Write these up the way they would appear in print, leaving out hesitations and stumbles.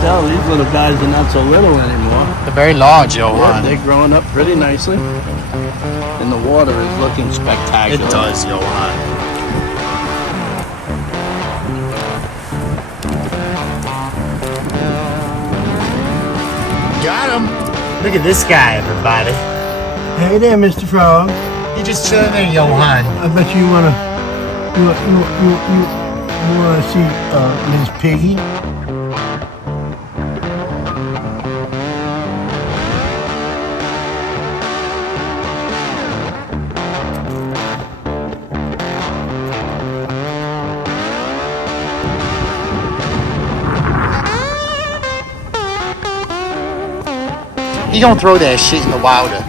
tell, these little guys are not so little anymore. They're very large, Johan. Yeah, they're growing up pretty nicely. And the water is looking spectacular. It does, Johan. Got him. Look at this guy, everybody. Hey there, Mr. Frog. He just chilling there, Johan. I bet you wanna see Miss Piggy. He gonna throw that shit in the water.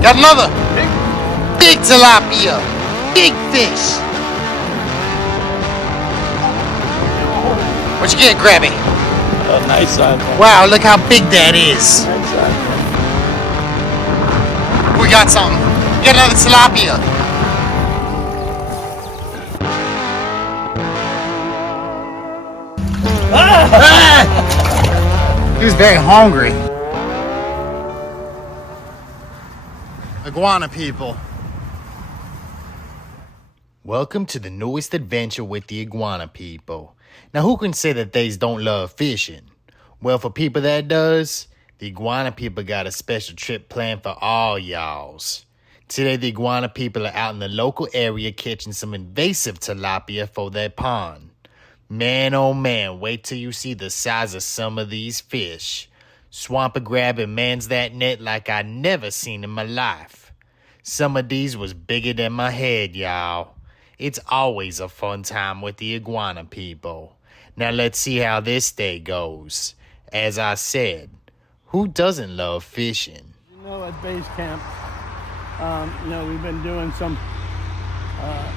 Got another big tilapia, big fish. What you get, Grabby? Nice size one. Wow, look how big that is. Nice size one. We got something. We got another tilapia. He was very hungry. Iguana people. Welcome to the newest adventure with the iguana people. Now who can say that they don't love fishing? Well, for people that does, the iguana people got a special trip planned for all y'alls. Today the iguana people are out in the local area catching some invasive tilapia for their pond. Man, oh man, wait till you see the size of some of these fish. Swamper grabbing mans that net like I never seen in my life. Some of these was bigger than my head, y'all. It's always a fun time with the iguana people. Now let's see how this day goes. As I said, who doesn't love fishing? You know, at base camp, we've been doing some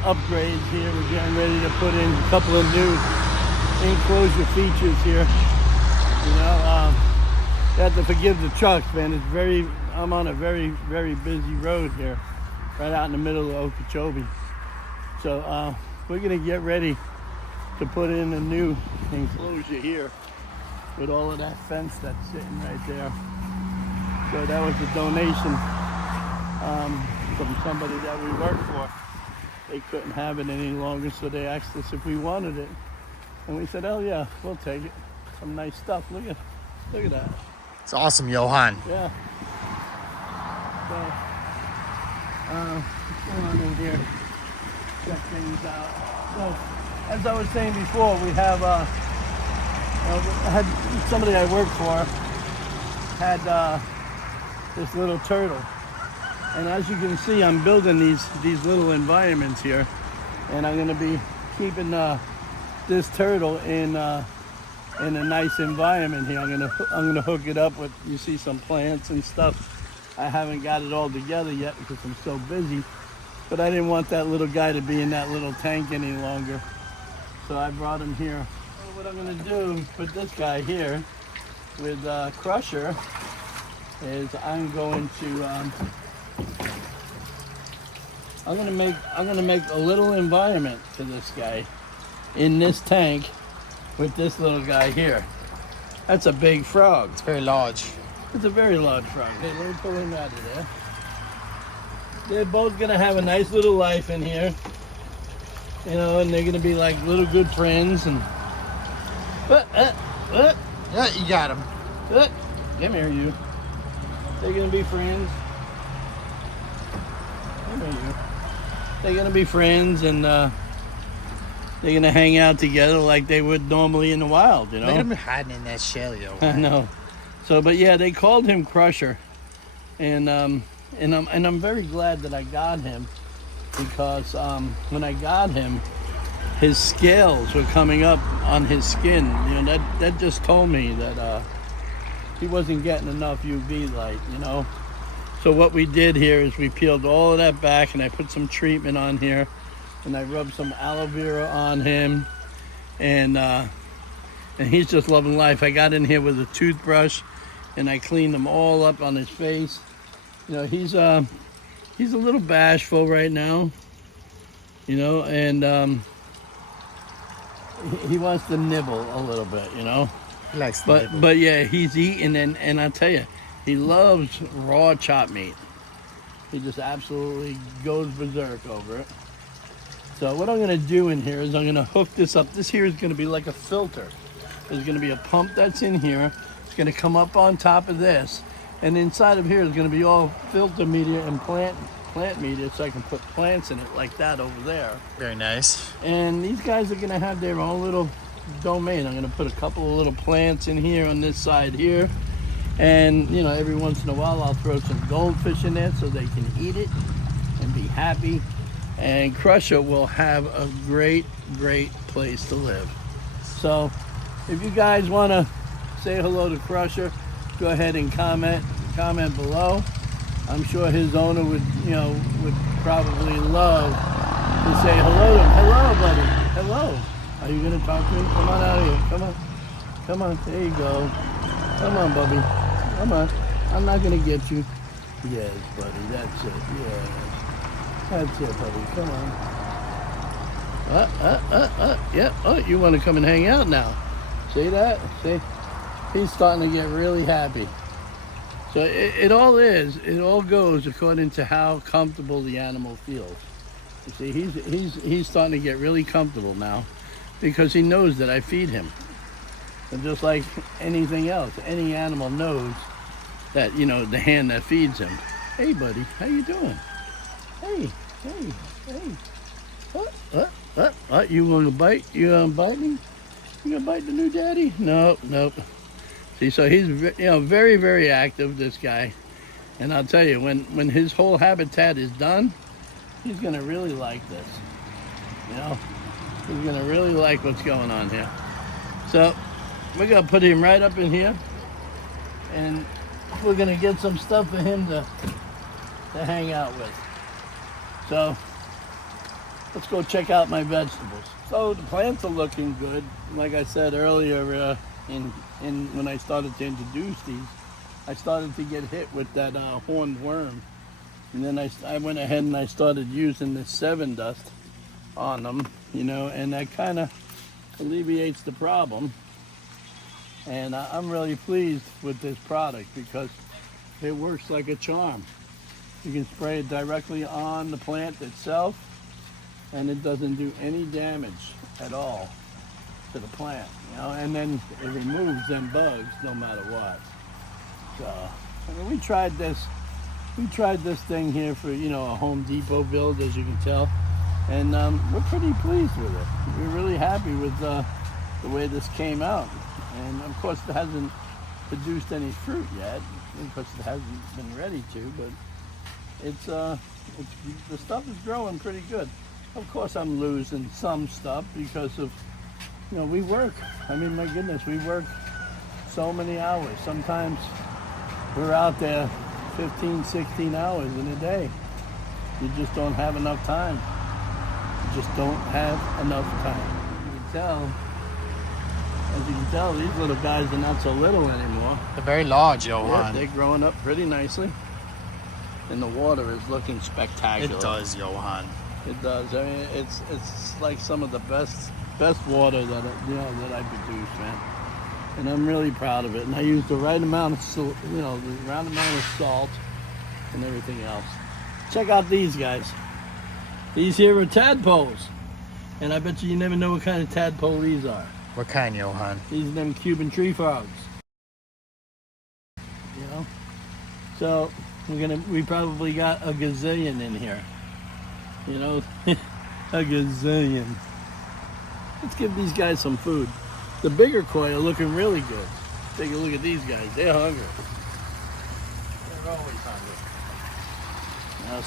upgrades here. We're getting ready to put in a couple of new enclosure features here. You have to forgive the trucks, man. I'm on a very, very busy road here, right out in the middle of Okeechobee. So we're gonna get ready to put in a new enclosure here with all of that fence that's sitting right there. So that was a donation from somebody that we work for. They couldn't have it any longer, so they asked us if we wanted it. And we said, oh yeah, we'll take it. Some nice stuff. Look at that. It's awesome, Johan. Yeah. So, what's going on in here? Check things out. So, as I was saying before, we have had somebody I work for had this little turtle, and as you can see, I'm building these little environments here, and I'm going to be keeping this turtle in a nice environment here. I'm gonna hook it up with, you see, some plants and stuff. I haven't got it all together yet because I'm so busy, but I didn't want that little guy to be in that little tank any longer, so I brought him here. So what I'm gonna do, put this guy here with Crusher, is I'm gonna make a little environment to this guy in this tank with this little guy here. That's a big frog. It's very large. It's a very large frog. Hey, let me pull him out of there. They're both gonna have a nice little life in here, and they're gonna be like little good friends. And Yeah, you got him. Come here, you. They're gonna be friends. Come here, you. They're gonna be friends, and they're gonna hang out together like they would normally in the wild, Look at him hiding in that shell, yo. I know. So, but yeah, they called him Crusher, and I'm very glad that I got him, because when I got him, his scales were coming up on his skin. That just told me that he wasn't getting enough UV light. So what we did here is we peeled all of that back, and I put some treatment on here. And I rubbed some aloe vera on him, and he's just loving life. I got in here with a toothbrush, and I cleaned him all up on his face. He's he's a little bashful right now, you know, and he wants to nibble a little bit, you know. He likes to nibble. But yeah, he's eating, and I'll tell you, he loves raw chopped meat. He just absolutely goes berserk over it. So what I'm gonna do in here is I'm gonna hook this up. This here is gonna be like a filter. There's gonna be a pump that's in here. It's gonna come up on top of this. And inside of here is gonna be all filter media and plant media, so I can put plants in it like that over there. Very nice. And these guys are gonna have their own little domain. I'm gonna put a couple of little plants in here on this side here. And you know, every once in a while I'll throw some goldfish in there so they can eat it and be happy. And Crusher will have a great place to live. So if you guys want to say hello to Crusher, go ahead and comment below. I'm sure his owner would probably love to say hello to him. Hello, buddy. Hello. Are you gonna talk to him? Come on out of here. Come on. There you go. Come on, Bubby. Come on. I'm not gonna get you. Yes, buddy. That's it. Yes. That's it, buddy. Come on. Yeah. Oh, you want to come and hang out now? See that? See? He's starting to get really happy. So it all goes according to how comfortable the animal feels. You see, he's starting to get really comfortable now because he knows that I feed him. And just like anything else, any animal knows that, you know, the hand that feeds him. Hey, buddy, how you doing? Hey. What? You want to bite? You gonna bite me? You gonna bite the new daddy? Nope. See, so he's very active, this guy. And I'll tell you, when his whole habitat is done, he's gonna really like this. You know, he's gonna really like what's going on here. So we're gonna put him right up in here, and we're gonna get some stuff for him to hang out with. So let's go check out my vegetables. So the plants are looking good. Like I said earlier, when I started to introduce these, I started to get hit with that horned worm, and then I went ahead and I started using this 7 dust on them, you know, and that kind of alleviates the problem. And I'm really pleased with this product because it works like a charm. You can spray it directly on the plant itself, and it doesn't do any damage at all to the plant, you know, and then it removes them bugs no matter what. So, I mean, we tried this thing here for, you know, a Home Depot build, as you can tell, and we're pretty pleased with it. We're really happy with the way this came out. And of course it hasn't produced any fruit yet, because it hasn't been ready to, but the stuff is growing pretty good. Of course I'm losing some stuff because of, you know, we work. I mean, my goodness, we work so many hours. Sometimes we're out there 15, 16 hours in a day. You just don't have enough time. You just don't have enough time. As you can tell, these little guys are not so little anymore. They're very large, Johan. Yeah, they're growing up pretty nicely. And the water is looking spectacular. It does, Johan. It does. I mean, it's like some of the best water that I produce, man. And I'm really proud of it. And I use the right amount of salt, the right amount of salt and everything else. Check out these guys. These here are tadpoles. And I bet you never know what kind of tadpole these are. What kind, Johan? These are them Cuban tree frogs. You know? So we probably got a gazillion in here. You know? A gazillion. Let's give these guys some food. The bigger koi are looking really good. Take a look at these guys. They're hungry. They're always hungry.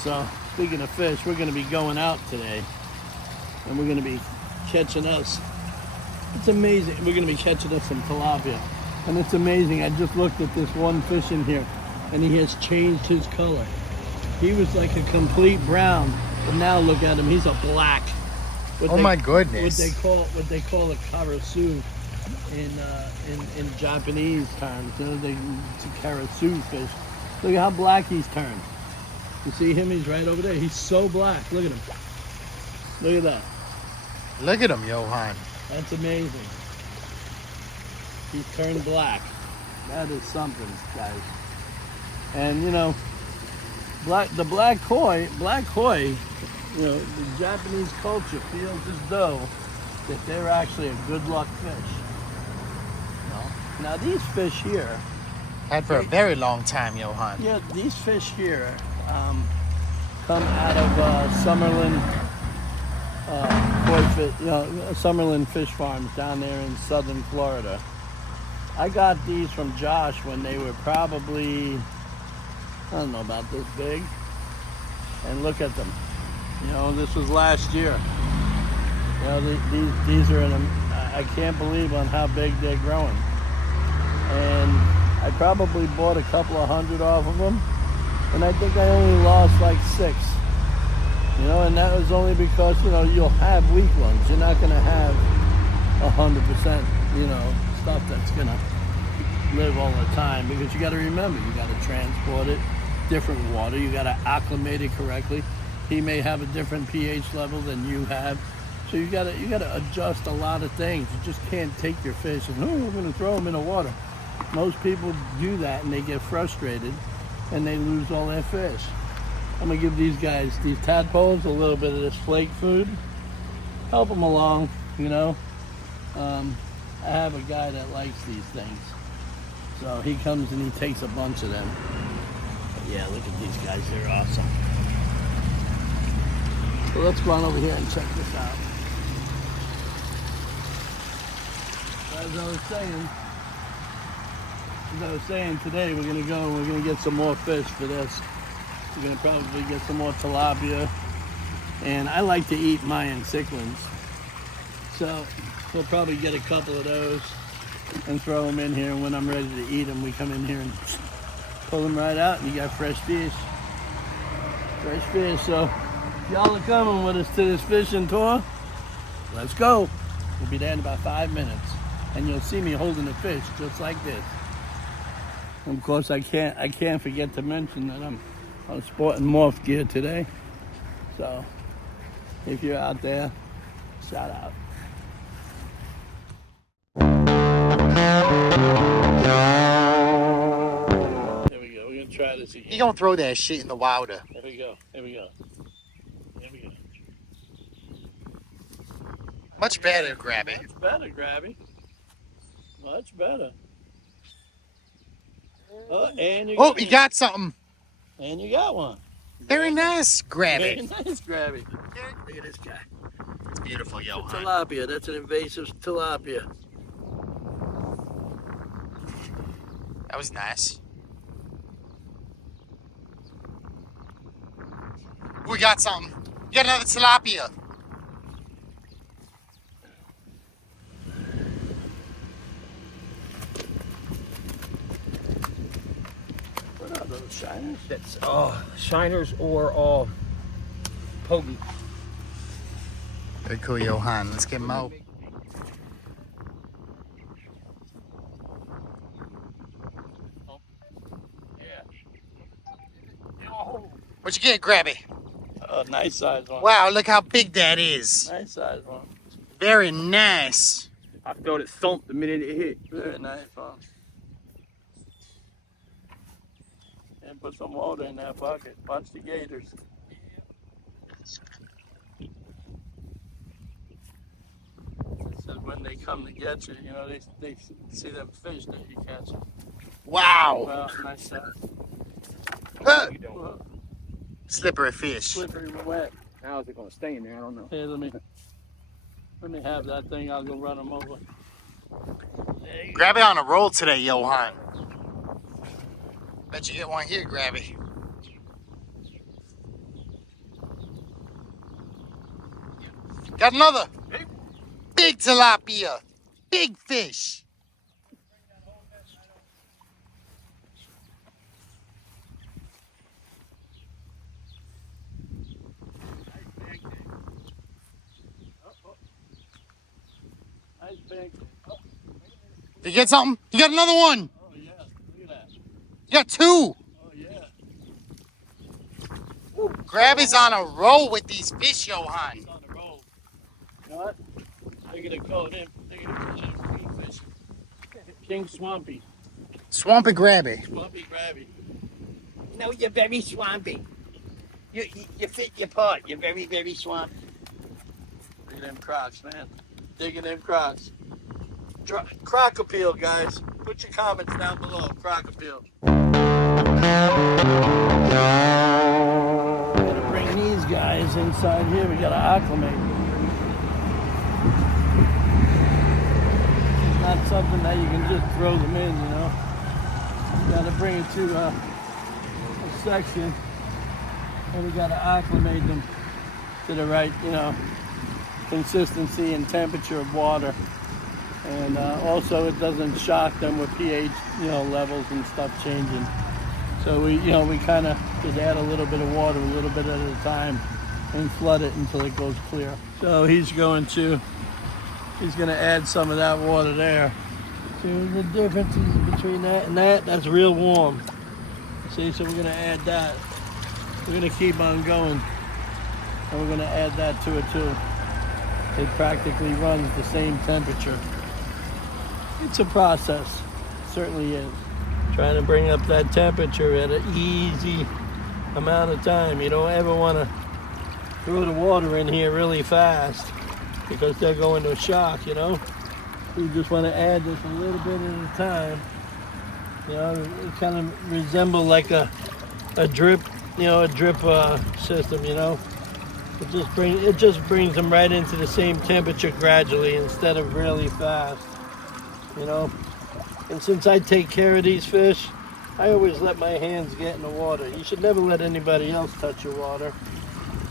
So, speaking of fish, we're going to be going out today. And we're going to be catching us. It's amazing. We're going to be catching us some tilapia. And it's amazing. I just looked at this one fish in here, and he has changed his color. He was like a complete brown, but now look at him. He's a black. My goodness. What they call a karasu in Japanese terms. You know, it's a karasu fish. Look at how black he's turned. You see him? He's right over there. He's so black. Look at him. Look at that. Look at him, Johan. That's amazing. He's turned black. That is something, guys. And you know, the black koi, you know, the Japanese culture feels as though that they're actually a good luck fish. You know? Now these fish here, Had for a very long time, Johan. yeah, these fish here come out of Summerlin, Summerlin Fish Farms down there in southern Florida. I got these from Josh when they were probably, I don't know, about this big. And look at them. You know, this was last year. You know, these are I can't believe on how big they're growing. And I probably bought a couple of hundred off of them. And I think I only lost like 6. You know, and that was only because, you know, you'll have weak ones. You're not going to have 100%, you know, stuff that's going to live all the time, because you got to remember, you got to transport it, different water, you got to acclimate it correctly. He may have a different pH level than you have, so you got to adjust a lot of things. You just can't take your fish and, oh, we're going to throw them in the water. Most people do that and they get frustrated and they lose all their fish. I'm going to give these guys, these tadpoles, a little bit of this flake food, help them along, you know. I have a guy that likes these things, so he comes and he takes a bunch of them. But yeah, look at these guys, they're awesome. So let's run over here and check this out. As I was saying, today we're gonna get some more fish for this. We're gonna probably get some more tilapia, and I like to eat Mayan cichlids, so we'll probably get a couple of those and throw them in here. And when I'm ready to eat them, we come in here and pull them right out, and you got fresh fish. Fresh fish. So if y'all are coming with us to this fishing tour, let's go. We'll be there in about 5 minutes, and you'll see me holding the fish just like this. And of course, I can't forget to mention that I'm sporting Morph gear today. So if you're out there, shout out. There we go. We're gonna try this again. You gonna throw that shit in the water. There we go. There we go. There we go. Much better, Grabby. Much better, Grabby. Much better. And You got something. And you got one. Very nice, Grabby. Very nice, Grabby. Look at this guy. It's beautiful, Johan. Tilapia. That's an invasive tilapia. That was nice. We got something. You got another tilapia. What are those, shiners? That's shiners or potent. Very cool, Johan. Let's get him out. What'd you get, Grabby? Nice size one. Wow, look how big that is. Nice size one. Very nice. I felt it thump the minute it hit. Very nice one. And put some water in that bucket. Watch the gators. So when they come to get you, you know, they see them fish that you catch. Wow. Well, nice size. Well, Slippery fish. slippery and wet. How is it gonna stay in there? I don't know. Hey, let me have that thing. I'll go run them over. There you go. Grab it on a roll today, Johan. Bet you get one here, Grabby. Got another. Big tilapia. Big fish. Nice big. Oh, Did you get something? You got another one. oh yeah, look at that. You got 2. Oh yeah. Grabby's on a roll with these fish, Johan. He's on the roll. You know what? They're gonna call him. They're gonna call him Kingfish. King Swampy. Swampy Grabby. Swampy Grabby. No, you're very swampy. You fit your part. You're very, very swampy. Look at them Crocs, man. Digging them Crocs. Croc appeal, guys. Put your comments down below. Croc appeal. Gotta bring these guys inside here. We gotta acclimate. It's not something that you can just throw them in, you know. You gotta bring it to a section, and we gotta acclimate them to the right, you know, consistency and temperature of water. And also it doesn't shock them with pH, you know, levels and stuff changing. So we kind of just add a little bit of water, a little bit at a time, and flood it until it goes clear. So he's going to add some of that water there. See the differences between that and that? That's real warm. See, so we're gonna add that. We're gonna keep on going, and we're gonna add that to it too. It practically runs the same temperature. It's a process, it certainly is. Trying to bring up that temperature at an easy amount of time. You don't ever want to throw the water in here really fast because they're going to shock, you know. You just want to add this a little bit at a time. You know, it kind of resembles like a drip, you know, a drip system, you know. It just brings them right into the same temperature gradually instead of really fast, you know. And since I take care of these fish, I always let my hands get in the water. You should never let anybody else touch your water.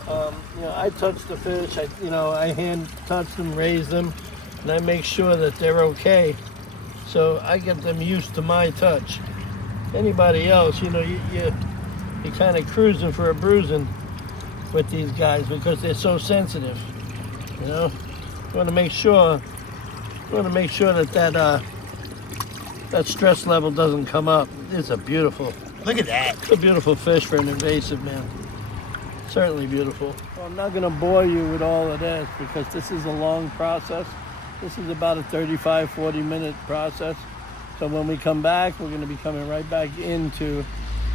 You know, I touch the fish, I hand touch them, raise them, and I make sure that they're okay. So I get them used to my touch. Anybody else, you know, you kind of cruising for a bruising with these guys because they're so sensitive. You know, you want to make sure that that stress level doesn't come up. It's a beautiful. Look at that. It's a beautiful fish for an invasive, man. Certainly beautiful. Well, I'm not going to bore you with all of this because this is a long process. This is about a 35, 40-minute process. So when we come back, we're going to be coming right back into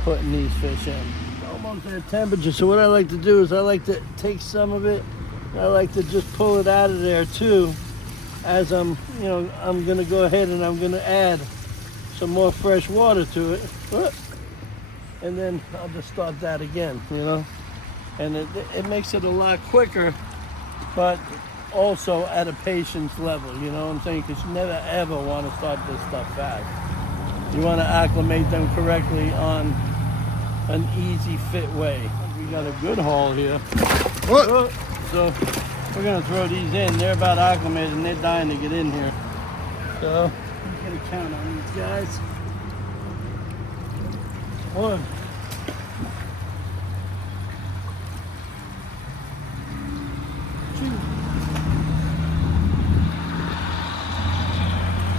putting these fish in. Almost at temperature. So what I like to do is I like to take some of it. I like to just pull it out of there too. As I'm going to go ahead and I'm going to add some more fresh water to it. And then I'll just start that again, you know. And it makes it a lot quicker, but also at a patience level, you know what I'm saying? Because you never ever want to start this stuff fast. You want to acclimate them correctly on an easy fit way. We got a good haul here. What? So we're gonna throw these in. They're about acclimated and they're dying to get in here. So I'm gonna count on these guys. 1, 2,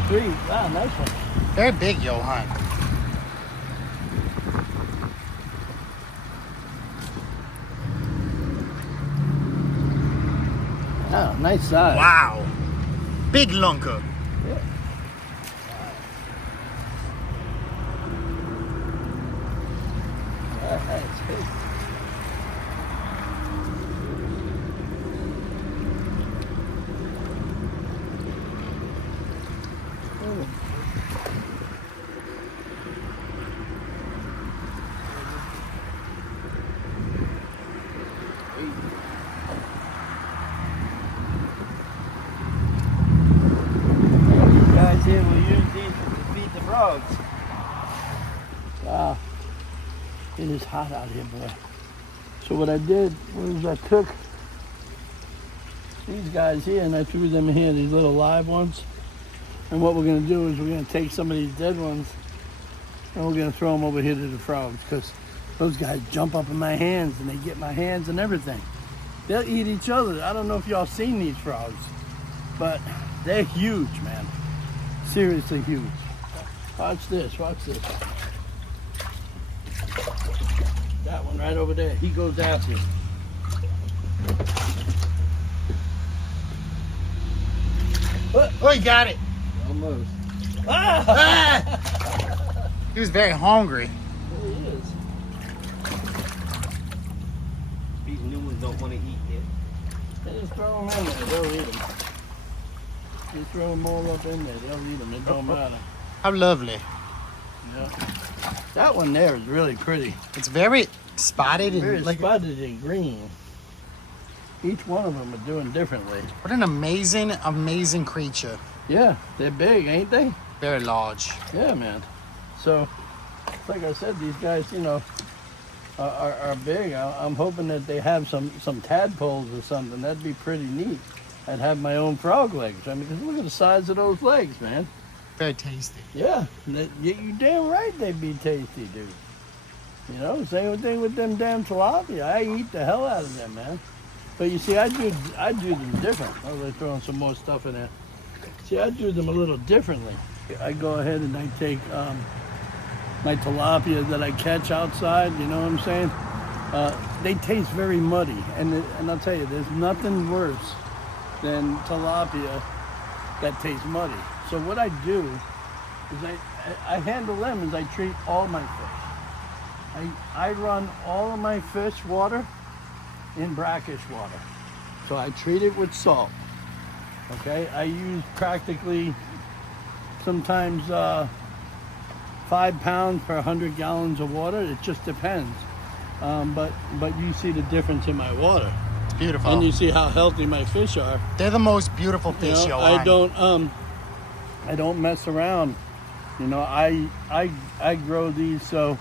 3. Wow, nice one. They're big, Johan. Wow, nice size. Wow. Big lunker. Yeah. That's big. Here we'll use these to feed the frogs. Wow, it is hot out here, boy. So what I did was I took these guys here and I threw them here, these little live ones. And what we're gonna do is we're gonna take some of these dead ones and we're gonna throw them over here to the frogs because those guys jump up in my hands and they get my hands and everything. They'll eat each other. I don't know if y'all seen these frogs, but they're huge, man. Seriously huge. Watch this, watch this. That one right over there. He goes after you. Oh, he got it. Almost. Ah! He was very hungry. There he is. These new ones don't want to eat yet. They just throw them in there. They'll eat them. You throw them all up in there. They'll eat them. It don't matter. How lovely. Yeah. That one there is really pretty. It's very spotted Very and like spotted and green. Each one of them are doing differently. what an amazing, amazing creature. Yeah, they're big, ain't they? Very large. Yeah, man. So, like I said, these guys, you know, are big. I'm hoping that they have some tadpoles or something. That'd be pretty neat. I'd have my own frog legs. I mean, 'cause look at the size of those legs, man. Very tasty. Yeah, you damn right they'd be tasty, dude. You know, same thing with them damn tilapia. I eat the hell out of them, man. But you see, I do them different. Oh, they're throwing some more stuff in there. See, I do them a little differently. I go ahead and I take my tilapia that I catch outside. You know what I'm saying? They taste very muddy, and I'll tell you, there's nothing worse than tilapia that tastes muddy. So what I do is I handle them as I treat all my fish. I run all of my fish water in brackish water. So I treat it with salt. Okay, I use practically sometimes 5 pounds per 100 gallons of water. It just depends. But you see the difference in my water. It's beautiful. And you see how healthy my fish are. They're the most beautiful fish you'll find. I don't mess around. You know, I grow these so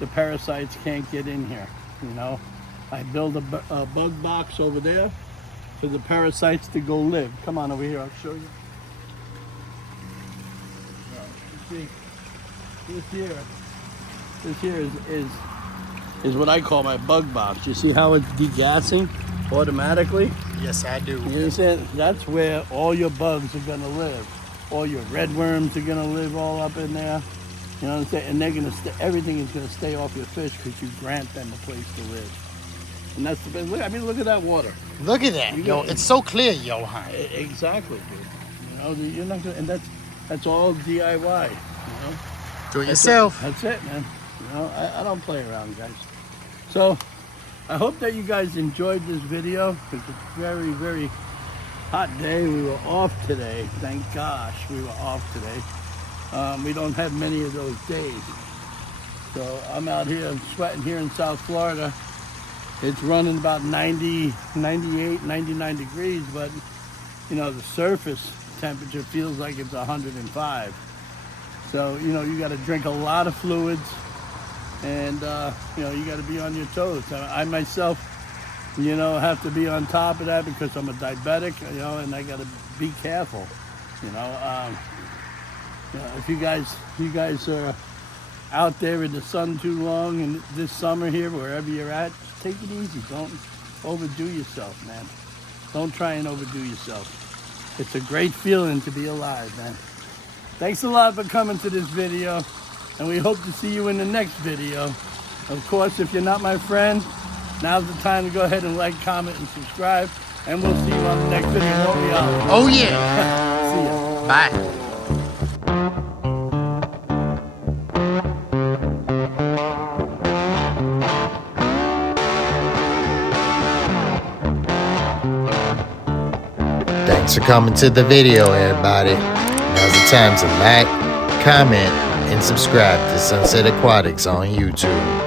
the parasites can't get in here. You know, I build a bug box over there for the parasites to go live. Come on over here, I'll show you. You see, this here is what I call my bug box. You see how it's degassing automatically? Yes, I do. You understand? That's where all your bugs are gonna live. All your red worms are gonna live all up in there. You know what I'm saying? And they're gonna everything is gonna stay off your fish because you grant them a place to live. And that's the best. Look, I mean, look at that water. Look at that, yo! It's so clear, Johan. Exactly, dude. You know, you're not gonna, and that's all DIY. You know, Do it yourself. That's it, man. You know, I don't play around, guys. So, I hope that you guys enjoyed this video. It's a very, very hot day. We were off today. Thank gosh we were off today. We don't have many of those days. So I'm out here sweating here in South Florida. It's running about 90, 98, 99 degrees, but you know, the surface temperature feels like it's 105. So, you know, you got to drink a lot of fluids, and you know, you got to be on your toes. I myself, you know, have to be on top of that because I'm a diabetic, you know, and I got to be careful. You know, if you guys are out there in the sun too long and this summer here, wherever you're at, take it easy. Don't overdo yourself, man. Don't try and overdo yourself. It's a great feeling to be alive, man. Thanks a lot for coming to this video, and we hope to see you in the next video. Of course, if you're not my friend, now's the time to go ahead and like, comment, and subscribe, and we'll see you on the next video. Won't we all? Oh yeah. See ya. Bye. Thanks for coming to the video, everybody. Now's the time to like, comment, and subscribe to Sunset Aquatics on YouTube.